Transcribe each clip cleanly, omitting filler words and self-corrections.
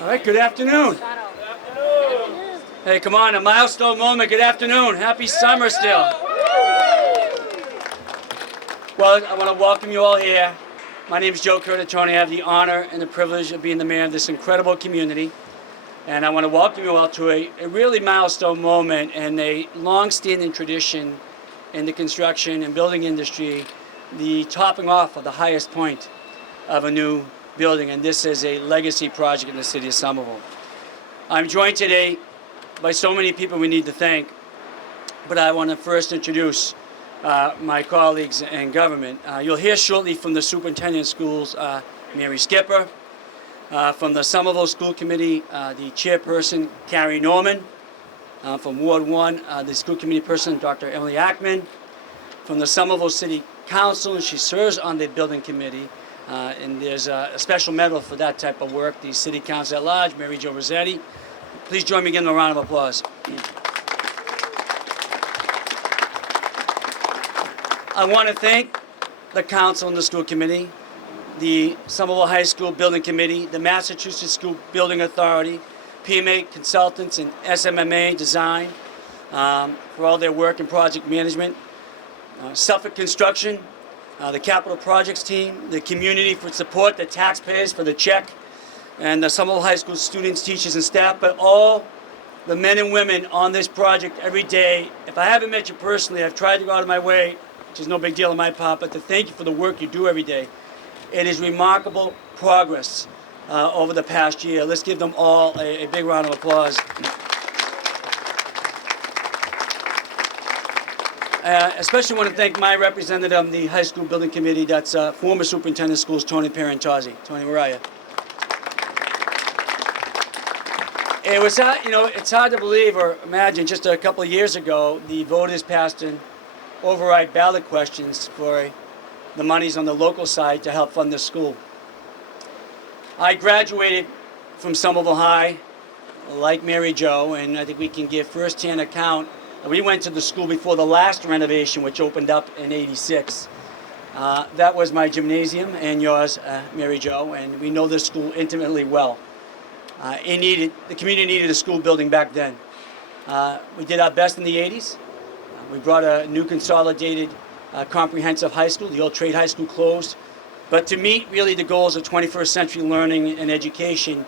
All right, good afternoon. Good afternoon. Hey, come on, a milestone moment. Good afternoon. Happy summer still. Well, I want to welcome you all here. My name is Joe Curtatone. I have the honor and the privilege of being the mayor of this incredible community. And I want to welcome you all to a really milestone moment and a long-standing tradition in the construction and building industry, the topping off of the highest point of a new building, and this is a legacy project in the city of Somerville. I'm joined today by so many people we need to thank, but I want to first introduce my colleagues in government. You'll hear shortly from the superintendent of schools, Mary Skipper, from the Somerville School Committee, the chairperson, Carrie Norman, from Ward 1, the school committee person, Dr. Emily Ackman, from the Somerville City Council, and she serves on the building committee, and there's a special medal for that type of work, the City Council at Large, Mary Jo Rossetti. Please join me in a round of applause. I want to thank the council and the school committee, the Somerville High School Building Committee, the Massachusetts School Building Authority, PMA Consultants, and SMMA Design for all their work in project management, Suffolk Construction, the Capital Projects team, the community for support, the taxpayers for the check, and the Somerville High School students, teachers, and staff, but all the men and women on this project every day. If I haven't met you personally, I've tried to go out of my way, which is no big deal on my part, but to thank you for the work you do every day. It is remarkable progress over the past year. Let's give them all a big round of applause. Especially want to thank my representative on the high school building committee, that's former superintendent of schools, Tony Parentozzi. Tony, where are you? It was, it's hard to believe or imagine just a couple of years ago, the voters passed an override ballot questions for the monies on the local side to help fund the school. I graduated from Somerville High, like Mary Jo, and I think we can give first-hand account. We went to the school before the last renovation, which opened up in '86. That was my gymnasium and yours, Mary Jo, and we know this school intimately well. The community needed a school building back then. We did our best in the '80s. We brought a new consolidated comprehensive high school. The old trade high school closed. But to meet really the goals of 21st century learning and education,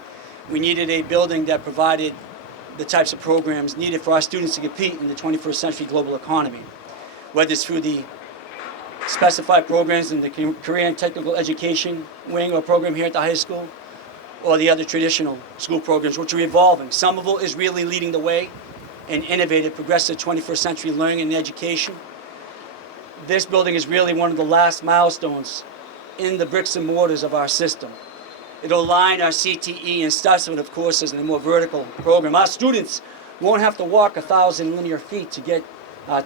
we needed a building that provided the types of programs needed for our students to compete in the 21st century global economy, whether it's through the specified programs in the career and technical education wing or program here at the high school, or the other traditional school programs, which are evolving. Somerville is really leading the way in innovative, progressive 21st century learning and education. This building is really one of the last milestones in the bricks and mortars of our system. It'll align our CTE and substantive courses in a more vertical program. Our students won't have to walk 1,000 linear feet to get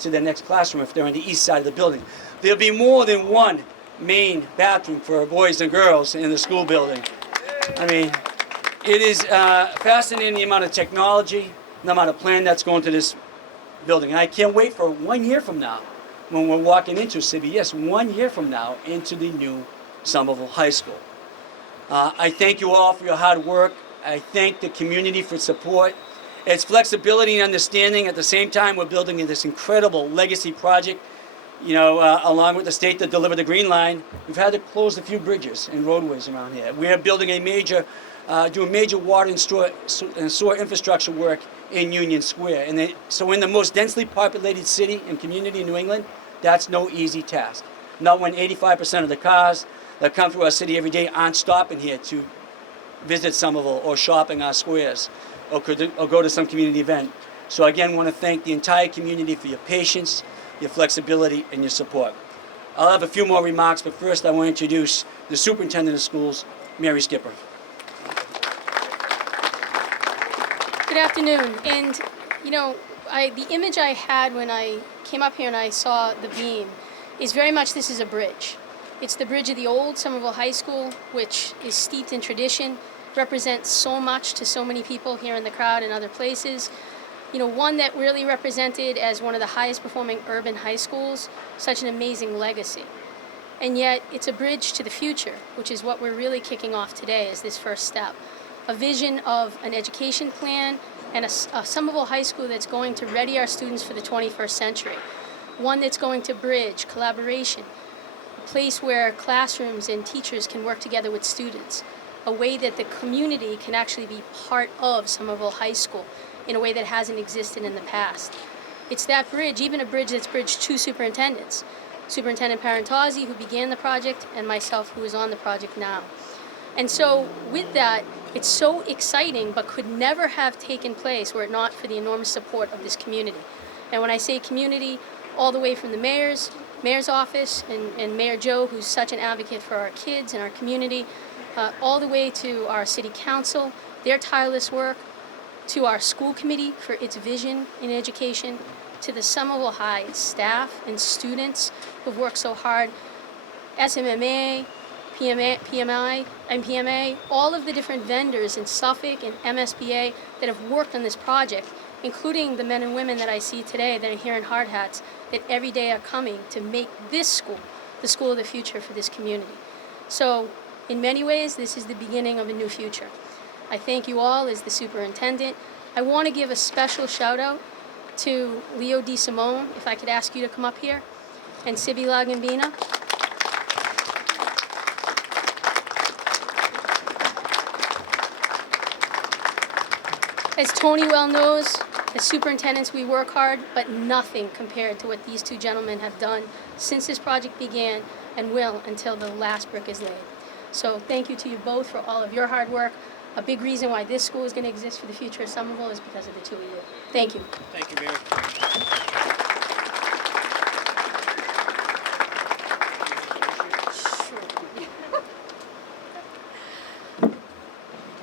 to their next classroom if they're on the east side of the building. There'll be more than one main bathroom for boys and girls in the school building. I mean, it is fascinating the amount of technology, the amount of plan that's going to this building. And I can't wait for 1 year from now when we're walking into CBS, 1 year from now, into the new Somerville High School. I thank you all for your hard work. I thank the community for support. It's flexibility and understanding. At the same time, we're building this incredible legacy project, along with the state that delivered the Green Line. We've had to close a few bridges and roadways around here. We're building doing major water and sewer infrastructure work in Union Square. So in the most densely populated city and community in New England, that's no easy task. Not when 85% of the cars that come through our city every day aren't stopping here to visit Somerville or shopping our squares or go to some community event. So again, want to thank the entire community for your patience, your flexibility, and your support. I'll have a few more remarks, but first I want to introduce the superintendent of schools, Mary Skipper. Good afternoon. And, the image I had when I came up here and I saw the beam is very much this is a bridge. It's the bridge of the old Somerville High School, which is steeped in tradition, represents so much to so many people here in the crowd and other places. One that really represented as one of the highest performing urban high schools, such an amazing legacy. And yet it's a bridge to the future, which is what we're really kicking off today as this first step. a vision of an education plan and a Somerville High School that's going to ready our students for the 21st century. One that's going to bridge collaboration, a place where classrooms and teachers can work together with students, a way that the community can actually be part of Somerville High School in a way that hasn't existed in the past. It's that bridge, even a bridge that's bridged two superintendents, Superintendent Parentozzi, who began the project, and myself, who is on the project now. And so with that, it's so exciting, but could never have taken place were it not for the enormous support of this community. And when I say community, all the way from the mayor's office and Mayor Joe, who's such an advocate for our kids and our community, all the way to our city council, their tireless work, to our school committee for its vision in education, to the Somerville High staff and students who've worked so hard, SMMA, PMA, all of the different vendors in Suffolk and MSBA that have worked on this project, including the men and women that I see today that are here in hard hats, that every day are coming to make this school the school of the future for this community. So in many ways, this is the beginning of a new future. I thank you all as the superintendent. I want to give a special shout out to Leo DeSimone, if I could ask you to come up here, and Sibi Lagambina. As Tony well knows, as superintendents we work hard, but nothing compared to what these two gentlemen have done since this project began and will until the last brick is laid. So thank you to you both for all of your hard work. A big reason why this school is going to exist for the future of Somerville is because of the two of you. Thank you. Thank you, Mary.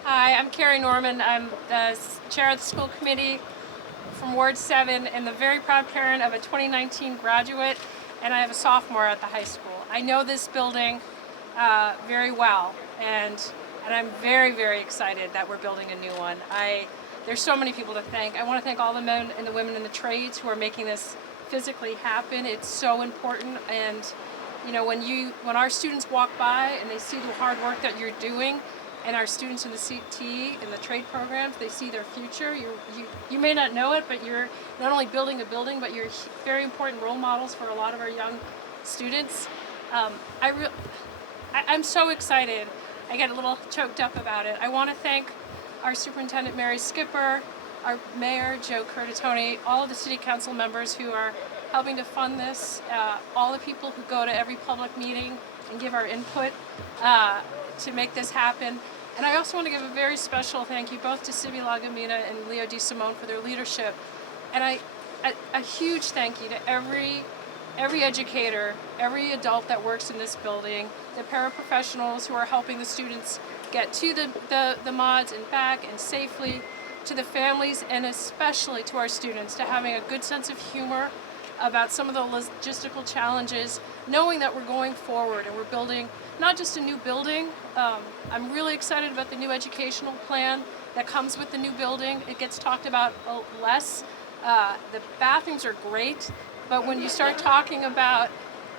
Hi, I'm Carrie Norman. I'm the chair of the school committee from Ward 7 and the very proud parent of a 2019 graduate, and I have a sophomore at the high school. I know this building very well, and I'm very, very excited that we're building a new one. There's so many people to thank. I want to thank all the men and the women in the trades who are making this physically happen. It's so important, and you know, when our students walk by and they see the hard work that you're doing, and our students in the CT and the trade programs, they see their future. You may not know it, but you're not only building a building, but you're very important role models for a lot of our young students. I'm so excited. I get a little choked up about it. I want to thank our superintendent, Mary Skipper, our mayor, Joe Curtatone, all of the city council members who are helping to fund this, all the people who go to every public meeting and give our input to make this happen. And I also want to give a very special thank you both to Sibi Lagambina and Leo DeSimone for their leadership. And a huge thank you to every educator, every adult that works in this building, the paraprofessionals who are helping the students get to the mods and back and safely, to the families, and especially to our students, to having a good sense of humor about some of the logistical challenges, knowing that we're going forward and we're building not just a new building. I'm really excited about the new educational plan that comes with the new building. It gets talked about less. The bathrooms are great, but when you start talking about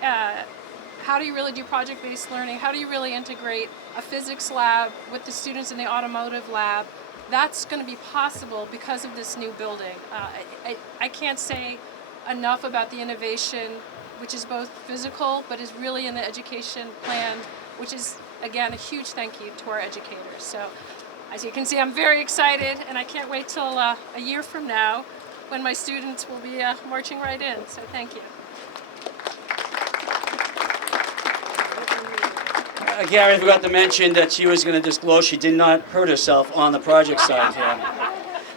how do you really do project-based learning, how do you really integrate a physics lab with the students in the automotive lab, that's going to be possible because of this new building. I can't say enough about the innovation, which is both physical but is really in the education plan, which is, again, a huge thank you to our educators. So as you can see, I'm very excited, and I can't wait till a year from now when my students will be marching right in. So thank you. Gary forgot to mention that she was going to disclose she did not hurt herself on the project side here.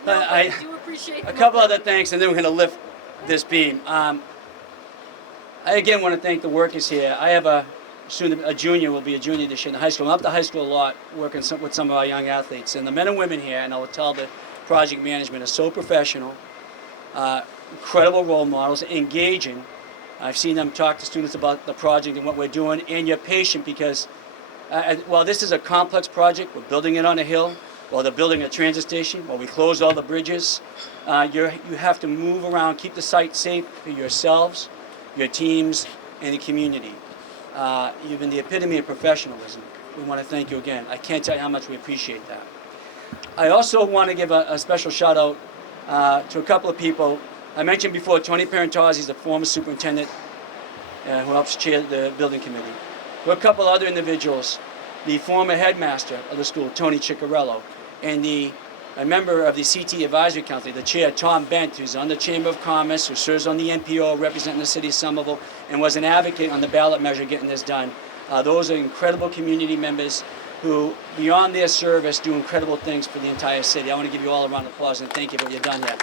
I do appreciate A couple other thanks, and then we're going to lift this beam. I again want to thank the workers here. I have soon a junior, will be a junior this year in the high school. I'm up to high school a lot, working with some of our young athletes. And the men and women here, and I will tell the project management, are so professional, incredible role models, engaging. I've seen them talk to students about the project and what we're doing, and you're patient because while this is a complex project, we're building it on a hill, while they're building a transit station, while we closed all the bridges, you have to move around, keep the site safe for yourselves, your teams, and the community. You've been the epitome of professionalism. We want to thank you again. I can't tell you how much we appreciate that. I also want to give a special shout out to a couple of people. I mentioned before, Tony Parentozzi is the former superintendent who helps chair the building committee. There are a couple other individuals, the former headmaster of the school, Tony Ciccarello, and a member of the CT Advisory Council, the chair, Tom Bent, who's on the Chamber of Commerce, who serves on the NPO representing the city of Somerville, and was an advocate on the ballot measure getting this done. Those are incredible community members who, beyond their service, do incredible things for the entire city. I want to give you all a round of applause and thank you for what you've done here.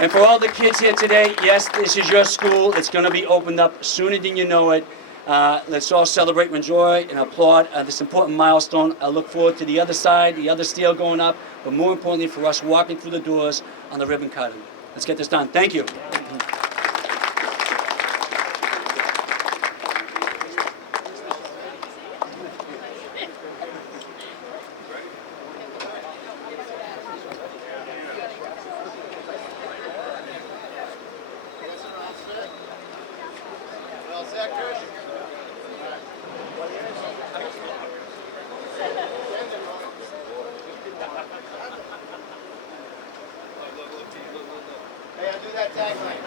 And for all the kids here today, yes, this is your school. It's going to be opened up sooner than you know it. Let's all celebrate, enjoy, and applaud this important milestone. I look forward to the other side, the other steel going up, but more importantly for us walking through the doors on the ribbon cutting. Let's get this done. Thank you. Hey, I'll do that tagline.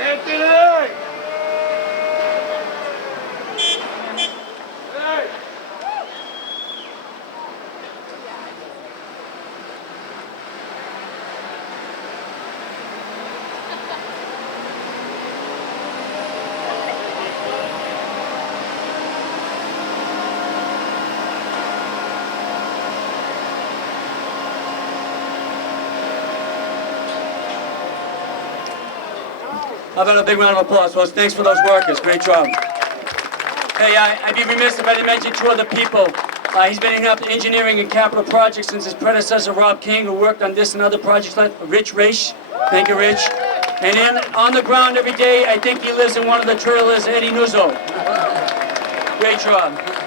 Anthony! How about a big round of applause, folks? Thanks for those workers. Great job. Hey, I'd be remiss if I didn't mention two other people. He's been up engineering and capital projects since his predecessor, Rob King, who worked on this and other projects like Rich Raish. Thank you, Rich. And in on the ground every day, I think he lives in one of the trailers, Eddie Nuzzo. Great job.